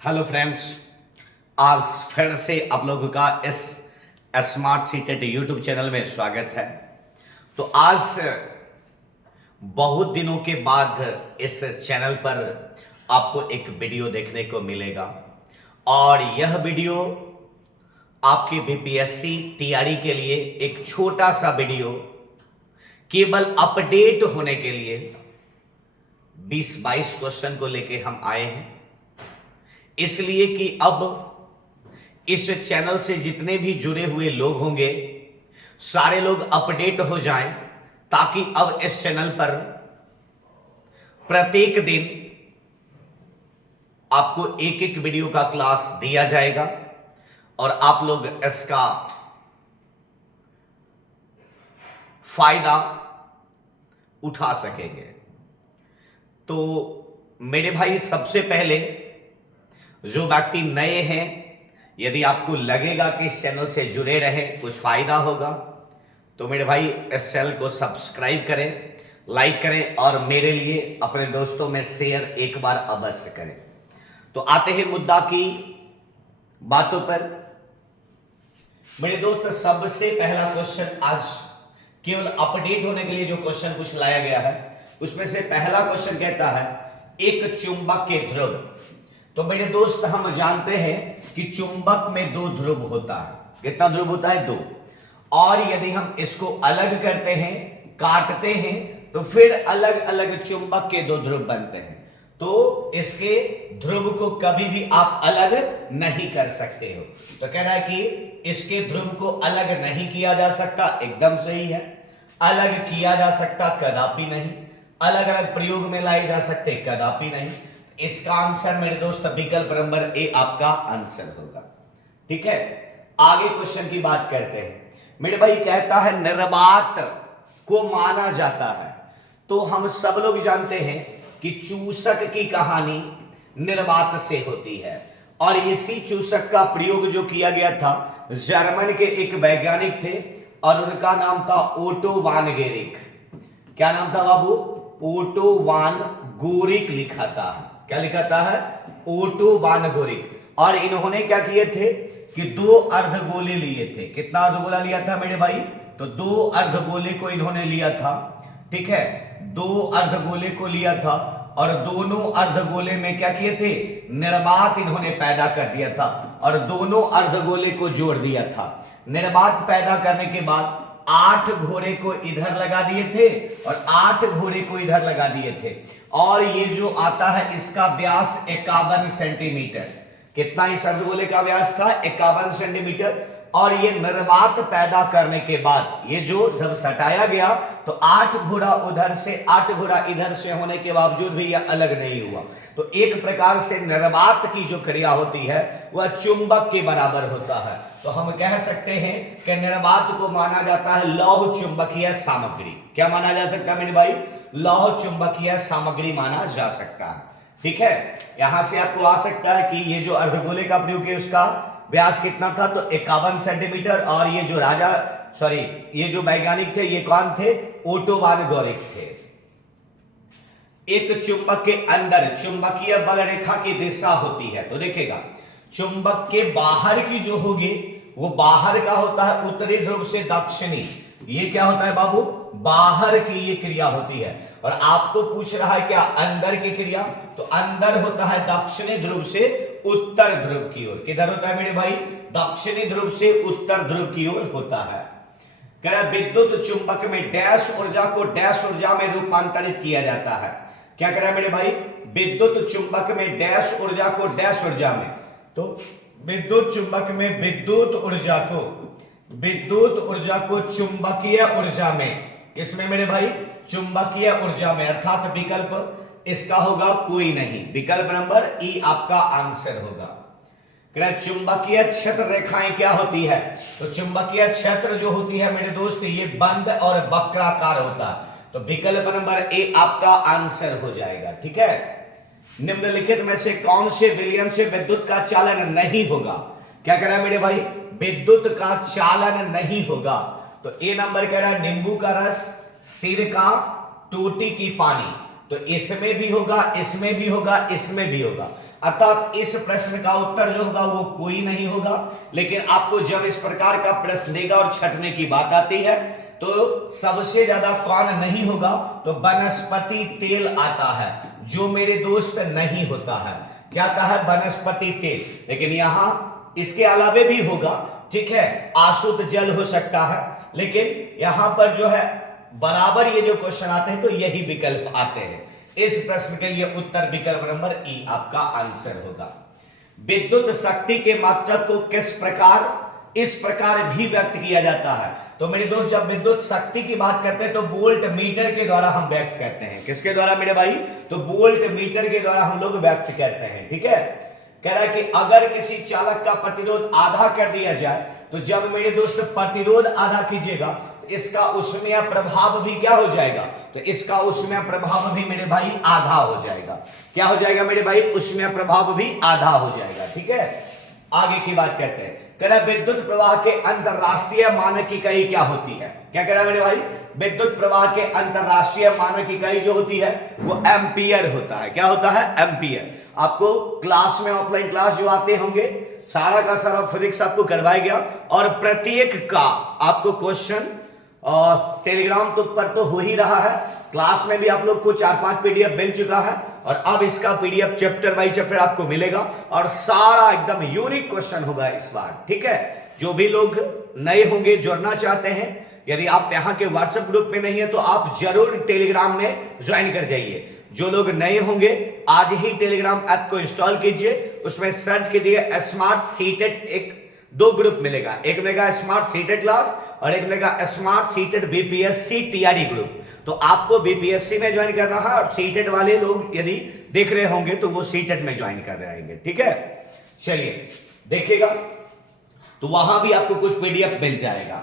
Hello friends, आज फिर से आप लोगों का इस स्मार्ट सीटेड यूट्यूब चैनल में स्वागत है। तो आज बहुत दिनों के बाद इस चैनल पर आपको एक वीडियो देखने को मिलेगा और यह वीडियो आपके बीपीएससी तैयारी के लिए एक छोटा सा वीडियो, केवल अपडेट होने के लिए 20-22 क्वेश्चन को लेके हम आए हैं। इसलिए कि अब इस चैनल से जितने भी जुड़े हुए लोग होंगे सारे लोग अपडेट हो जाएं, ताकि अब इस चैनल पर प्रत्येक दिन आपको एक एक वीडियो का क्लास दिया जाएगा और आप लोग इसका फायदा उठा सकेंगे। तो मेरे भाई, सबसे पहले जो व्यक्ति नए हैं, यदि आपको लगेगा कि इस चैनल से जुड़े रहे कुछ फायदा होगा, तो मेरे भाई इस चैनल को सब्सक्राइब करें, लाइक करें और मेरे लिए अपने दोस्तों में शेयर एक बार अवश्य करें। तो आते हैं मुद्दा की बातों पर। मेरे दोस्त, सबसे पहला क्वेश्चन आज केवल अपडेट होने के लिए जो क्वेश्चन कुछ लाया गया है, उसमें से पहला क्वेश्चन कहता है एक चुंबक के ध्रुव। तो मेरे दोस्त, हम जानते हैं कि चुंबक में दो ध्रुव होता है। कितना ध्रुव होता है? दो। और यदि हम इसको अलग करते हैं, काटते हैं, तो फिर अलग अलग चुंबक के दो ध्रुव बनते हैं। तो इसके ध्रुव को कभी भी आप अलग नहीं कर सकते हो। तो कह रहा है कि इसके ध्रुव को अलग नहीं किया जा सकता। एकदम सही है। अलग किया जा सकता? कदापि नहीं। अलग अलग प्रयोग में लाए जा सकते? कदापि नहीं। इसका आंसर मेरे दोस्त विकल्प नंबर ए आपका आंसर होगा। ठीक है, आगे क्वेश्चन की बात करते हैं। मेरे भाई कहता है निर्वात को माना जाता है। तो हम सब लोग जानते हैं कि चूसक की कहानी निर्वात से होती है और इसी चूसक का प्रयोग जो किया गया था, जर्मन के एक वैज्ञानिक थे और उनका नाम था ओटो वान गेरिक। क्या नाम था बाबू? ओटो वान गोरिक लिखा था। क्या लिखा था? ओटो वान गोरिक। और इन्होंने क्या किए थे कि दो अर्धगोले लिए थे। कितना अर्धगोला लिया था मेरे भाई? तो दो अर्धगोले को इन्होंने लिया था। ठीक है, दो अर्धगोले को लिया था और दोनों अर्धगोले में क्या किए थे? निर्वात इन्होंने पैदा कर दिया था और दोनों अर्धगोले को जोड़ दिया था। निर्वात पैदा करने के बाद 8 घोड़े को इधर लगा दिए थे और 8 घोड़े को इधर लगा दिए थे। और ये जो आता है, इसका व्यास 51 सेंटीमीटर। कितना इस अर्धगोले का व्यास था? 51 सेंटीमीटर। और ये निर्वात पैदा करने के बाद ये जो जब सटाया गया तो 8 घोड़ा उधर से 8 घोड़ा इधर से होने के बावजूद भी यह अलग नहीं हुआ। तो एक प्रकार से निर्वात की जो क्रिया होती है वह चुंबक के बराबर होता है। तो हम कह सकते हैं कि निर्वात को माना जाता है लौह चुंबकीय सामग्री। क्या माना जा सकता है मेरे भाई? लौह चुंबकीय सामग्री माना जा सकता है। ठीक है, यहां से आपको आ सकता है कि ये जो अर्धगोले का प्रयोग है उसका व्यास कितना था? तो 51 सेंटीमीटर। और ये जो ये जो वैज्ञानिक थे, ये कौन थे? ओटो वान गोरिक थे। एक चुंबक के अंदर चुंबकीय बल रेखा की दिशा होती है। तो देखिएगा, चुंबक के बाहर की जो होगी वो बाहर का होता है उत्तरी ध्रुव से दक्षिणी। ये क्या होता है बाबू? बाहर की ये क्रिया होती है। और आपको पूछ रहा है क्या अंदर की क्रिया? तो अंदर होता है दक्षिणी ध्रुव से उत्तर ध्रुव की ओर। किधर होता है मेरे भाई? दक्षिणी ध्रुव से उत्तर ध्रुव की ओर होता है। कह रहा विद्युत चुंबक में डैश ऊर्जा को डैश ऊर्जा में रूपांतरित किया जाता है। क्या कह रहा है मेरे भाई? विद्युत चुंबक में डैश ऊर्जा को डैश ऊर्जा में। तो विद्युत चुंबक में विद्युत ऊर्जा को चुंबकीय ऊर्जा में, किसमें मेरे भाई? चुंबकीय ऊर्जा में। अर्थात विकल्प इसका होगा कोई नहीं। विकल्प नंबर ई आपका आंसर होगा। चुंबकीय क्षेत्र रेखाएं क्या होती है? तो चुंबकीय क्षेत्र जो होती है मेरे दोस्त, ये बंद और वक्राकार होता है। तो विकल्प नंबर ए आपका आंसर हो जाएगा। ठीक है, निम्नलिखित में से कौन से विलयन से विद्युत का चालन नहीं होगा? क्या कह रहा है मेरे भाई? विद्युत का चालन नहीं होगा। तो ए नंबर कह रहा है नींबू का रस, सिरका, टूटी की पानी। तो इसमें भी होगा, इसमें भी होगा, इसमें भी होगा। अर्थात इस प्रश्न का उत्तर जो होगा वो कोई नहीं होगा। लेकिन आपको जब इस प्रकार का प्रश्न देगा और छंटने की बात आती है तो सबसे ज्यादा कौन नहीं होगा, तो वनस्पति तेल आता है, जो मेरे दोस्त नहीं होता है। क्या आता है? वनस्पति तेल। लेकिन यहां इसके अलावे भी होगा, ठीक है, आशुद्ध जल हो सकता है, लेकिन यहां पर जो है बराबर ये जो क्वेश्चन आते हैं तो यही विकल्प आते हैं। इस प्रश्न के लिए उत्तर विकल्प नंबर ई आपका आंसर होगा। विद्युत शक्ति के मात्रक को किस प्रकार, इस प्रकार भी व्यक्त किया जाता है। तो मेरे दोस्त जब विद्युत शक्ति की बात करते हैं तो वोल्ट मीटर के द्वारा हम व्यक्त करते हैं। किसके द्वारा मेरे भाई? तो वोल्ट मीटर के द्वारा हम लोग व्यक्त करते हैं। ठीक है, कह रहा है कि अगर किसी चालक का प्रतिरोध आधा कर दिया जाए तो जब मेरे दोस्त प्रतिरोध आधा कीजिएगा तो इसका उष्मीय प्रभाव भी क्या हो जाएगा, तो इसका उष्मीय प्रभाव भी मेरे भाई आधा हो जाएगा। क्या हो जाएगा मेरे भाई? उष्मीय प्रभाव भी आधा हो जाएगा। ठीक है, आगे की बात कहते हैं, कह रहा है विद्युत प्रवाह के अंतरराष्ट्रीय मानक इकाई क्या होती है। क्या कह रहा है मेरे भाई? विद्युत प्रवाह के अंतरराष्ट्रीय मानक इकाई जो होती है वो एम्पियर होता है। क्या होता है? एम्पियर। आपको क्लास में, ऑफलाइन क्लास जो आते होंगे, सारा का सारा फिजिक्स आपको करवाया गया और प्रत्येक का आपको क्वेश्चन टेलीग्राम पर तो हो ही रहा है। क्लास में भी आप लोग को 4-5 पीडीएफ मिल चुका है और अब इसका पीडीएफ चैप्टर बाय चैप्टर आपको मिलेगा और सारा एकदम यूनिक क्वेश्चन होगा इस बार। ठीक है, जो भी लोग नए होंगे, जुड़ना चाहते हैं, यदि आप यहाँ के व्हाट्सएप ग्रुप में नहीं है तो आप जरूर टेलीग्राम में ज्वाइन कर जाइए। जो लोग नए होंगे आज ही टेलीग्राम ऐप को इंस्टॉल कीजिए, उसमें सर्च कीजिए स्मार्ट सीटेट। एक 2 ग्रुप मिलेगा, एक मिलेगा स्मार्ट सीटेट क्लास और एक मिलेगा smart CTET BPSC TRE group. तो आपको बीपीएससी में ज्वाइन करना है और सीटेट वाले लोग यदि देख रहे होंगे तो वो सीटेट में ज्वाइन कर रहे होंगे। ठीक है, चलिए देखिएगा, तो वहां भी आपको कुछ पीडीएफ मिल जाएगा।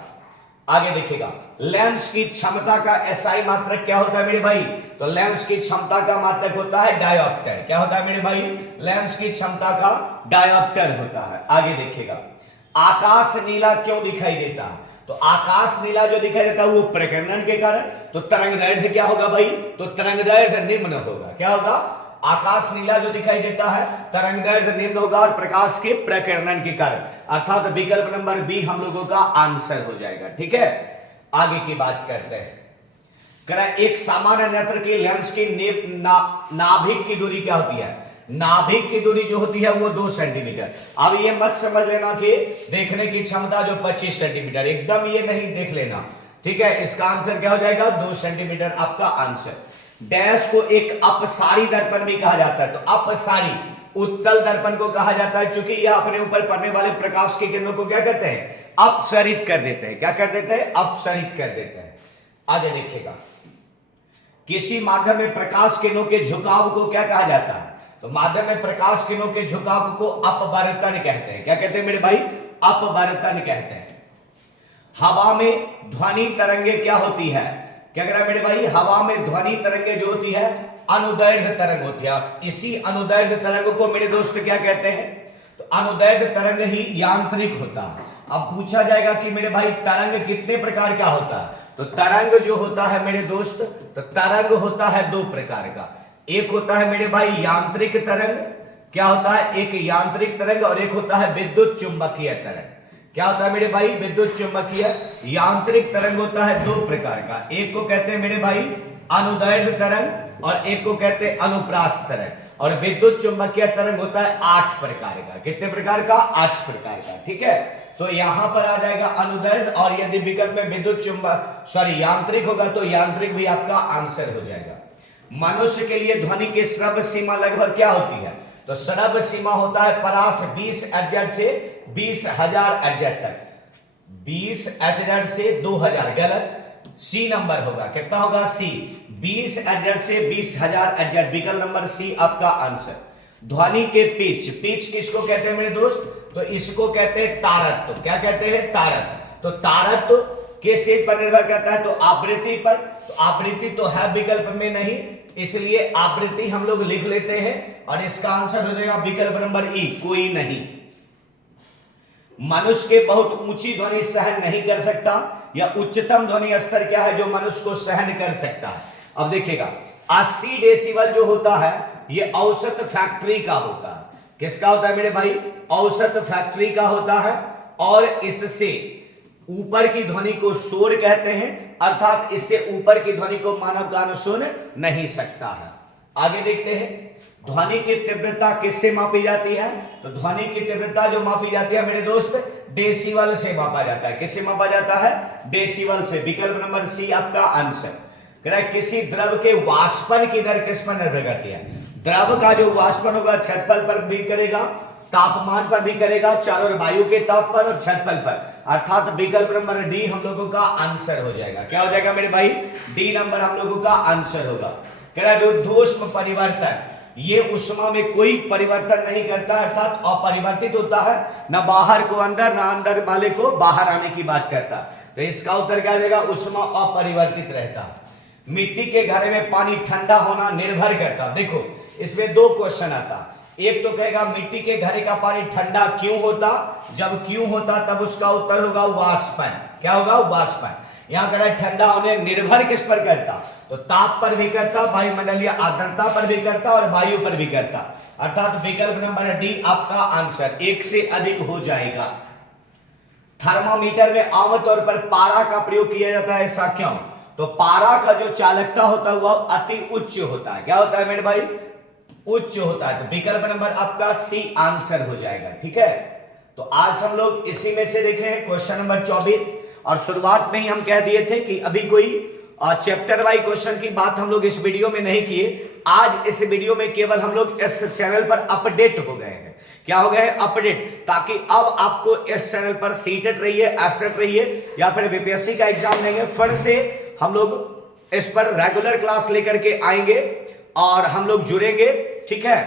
आगे देखिएगा, लेंस की क्षमता का एसआई मात्रक क्या होता है मेरे भाई? तो लेंस की क्षमता का मात्रक होता है डायोप्टर। क्या होता है मेरे भाई? लेंस की क्षमता का डायोप्टर होता है। आगे देखिएगा, आकाश नीला क्यों दिखाई देता है? तो आकाश नीला जो दिखाई देता है वो प्रकीर्णन के कारण। तो तरंगदैर्घ्य क्या होगा भाई? तो तरंगदैर्घ्य निम्न होगा। क्या होगा? आकाश नीला जो दिखाई देता है तरंगदैर्घ्य निम्न होगा और प्रकाश के प्रकीर्णन के कारण, अर्थात विकल्प नंबर बी हम लोगों का आंसर हो जाएगा। ठीक है, आगे की बात करते हैं। एक सामान्य नेत्र के लेंस की नाभिक की दूरी क्या होती है? नाभिक की दूरी जो होती है वो 2 सेंटीमीटर। अब ये मत समझ लेना कि देखने की क्षमता जो 25 सेंटीमीटर, एकदम ये नहीं देख लेना। ठीक है, इसका आंसर क्या हो जाएगा? 2 सेंटीमीटर आपका आंसर। डैश को एक अपसारी दर्पण भी कहा जाता है। तो अपसारी उत्तल दर्पण को कहा जाता है, क्योंकि यह अपने ऊपर पड़ने वाले प्रकाश की किरणों को क्या कहते हैं? अपसरित कर देते हैं। क्या कर देते हैं? अपसरित कर देते हैं। आगे देखिएगा, किसी माध्यम में प्रकाश किरणों के झुकाव को क्या कहा जाता है? तो माध्यम में प्रकाश किरणों के झुकाव को अपवर्तन कहते हैं। क्या कहते हैं मेरे भाई? अपवर्तन कहते हैं। हवा में ध्वनि तरंगे क्या होती है? क्या कह रहा है मेरे भाई? हवा में ध्वनि तरंगे जो होती है अनुदैर्घ्य तरंग होती है। इसी अनुदैर्घ्य तरंग को मेरे दोस्त क्या कहते हैं? तो अनुदैर्घ्य तरंग ही यांत्रिक होता है। अब पूछा जाएगा कि मेरे भाई तरंग कितने प्रकार का होता है? तो तरंग जो होता है मेरे दोस्त, तो तरंग होता है 2 प्रकार का। एक होता है मेरे भाई यांत्रिक तरंग। क्या होता है? एक यांत्रिक तरंग और एक होता है विद्युत चुंबकीय तरंग। क्या होता है मेरे भाई? विद्युत चुंबकीय। यांत्रिक तरंग होता है 2 प्रकार का, एक को कहते हैं मेरे भाई अनुदैर्घ्य तरंग और एक को कहते हैं अनुप्रास्थ तरंग। और विद्युत चुंबकीय तरंग होता है 8 प्रकार का। कितने प्रकार का? 8 प्रकार का। ठीक है, तो यहां पर आ जाएगा अनुदैर्घ्य और यदि विकल्प में विद्युत यांत्रिक होगा तो यांत्रिक भी आपका आंसर हो जाएगा। मनुष्य के लिए ध्वनि की श्रव्य सीमा लगभग क्या होती है? तो श्रव्य सीमा होता है परास 20 हर्ट्ज से 20,000 हर्ट्ज तक। 20 हर्ट्ज से 2000 गलत, सी नंबर होगा। कितना होगा? सी। 20 हर्ट्ज से 20,000 हर्ट्ज, विकल्प नंबर सी आपका आंसर। ध्वनि के पिच, पिच किसको कहते हैं मेरे दोस्त? तो इसको कहते हैं तारत्व। क्या कहते हैं? तारत्व। तो तारत्व किस चीज पर निर्भर करता है? तो आवृत्ति पर। तो आवृत्ति तो है विकल्प में नहीं, इसलिए आवृत्ति हम लोग लिख लेते हैं और इसका आंसर हो जाएगा विकल्प नंबर ई, कोई नहीं। मनुष्य के बहुत ऊंची ध्वनि सहन नहीं कर सकता, या उच्चतम ध्वनि स्तर क्या है जो मनुष्य को सहन कर सकता है? अब देखिएगा, 80 डेसिबल जो होता है ये औसत फैक्ट्री का होता है। किसका होता है मेरे भाई? औसत फैक्ट्री का होता है। और इससे ऊपर की ध्वनि को शोर कहते हैं, अर्थात इससे ऊपर की ध्वनि को मानव कान सुन नहीं सकता है। आगे देखते हैं ध्वनि की तीव्रता किससे मापी जाती है? तो ध्वनि की तीव्रता जो मापी जाती है मेरे दोस्त, डेसिबल से मापा जाता है। किससे मापा जाता है? डेसिबल से। विकल्प नंबर सी आपका आंसर। किसी द्रव के वाष्पन की दर किस पर निर्भर करती है? द्रव का जो वाष्पन होगा क्षेत्रफल पर भी करेगा, तापमान पर भी करेगा, चारों ओर वायु के ताप पर और क्षेत्रफल पर, अर्थात विकल्प नंबर डी हम लोगों का आंसर हो जाएगा। क्या हो जाएगा मेरे भाई? डी नंबर हम लोगों का आंसर होगा। कह रहा है रुद्धोष्म परिवर्तन, ये उष्मा में कोई परिवर्तन नहीं करता, अर्थात अपरिवर्तित होता है, न बाहर को अंदर न अंदर वाले को बाहर आने की बात करता। तो इसका उत्तर क्या देगा? उष्मा अपरिवर्तित रहता। मिट्टी के घड़े में पानी ठंडा होना निर्भर करता। देखो इसमें दो क्वेश्चन आता, एक तो कहेगा मिट्टी के घड़े का पानी ठंडा क्यों होता, जब क्यों होता तब उसका उत्तर होगा वाष्पन। क्या होगा? वाष्पन। यहां कह रहा है ठंडा होने निर्भर किस पर करता, तो ताप पर भी करता, वायुमंडलीय आर्द्रता पर भी करता और वायु पर भी करता, अर्थात विकल्प नंबर डी आपका आंसर। एक से अधिक हो जाएगा। थर्मामीटर में आमतौर पर पारा का प्रयोग किया जाता है, ऐसा क्यों? तो पारा का जो चालकता होता है वह अति उच्च होता है। क्या होता है मेरे भाई? उच्च होता है। तो विकल्प नंबर आपका सी आंसर हो जाएगा। ठीक है, तो आज हम लोग इसी में से देख रहे हैं क्वेश्चन नंबर 24। और शुरुआत में ही हम कह दिए थे कि अभी कोई चैप्टर वाइज क्वेश्चन की बात हम लोग इस वीडियो में नहीं किए। आज इस वीडियो में केवल हम लोग इस चैनल पर अपडेट हो गए हैं। क्या हो गए? अपडेट, ताकि अब आपको इस चैनल पर सीटेट रहिए, एस्टेट रहिए या फिर बीपीएससी का एग्जाम देंगे, फिर से हम लोग इस पर रेगुलर क्लास लेकर के आएंगे और हम लोग जुड़ेंगे। ठीक है,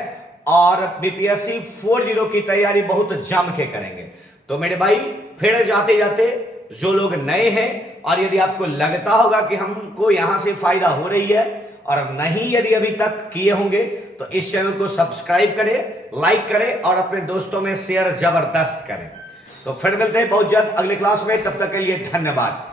और बीपीएससी 40 की तैयारी बहुत जम के करेंगे। तो मेरे भाई फिर जाते जाते जो लोग नए हैं और यदि आपको लगता होगा कि हमको यहां से फायदा हो रही है और नहीं यदि अभी तक किए होंगे, तो इस चैनल को सब्सक्राइब करें, लाइक करें और अपने दोस्तों में शेयर जबरदस्त करें। तो फिर मिलते हैं बहुत जल्द अगले क्लास में, तब तक के लिए धन्यवाद।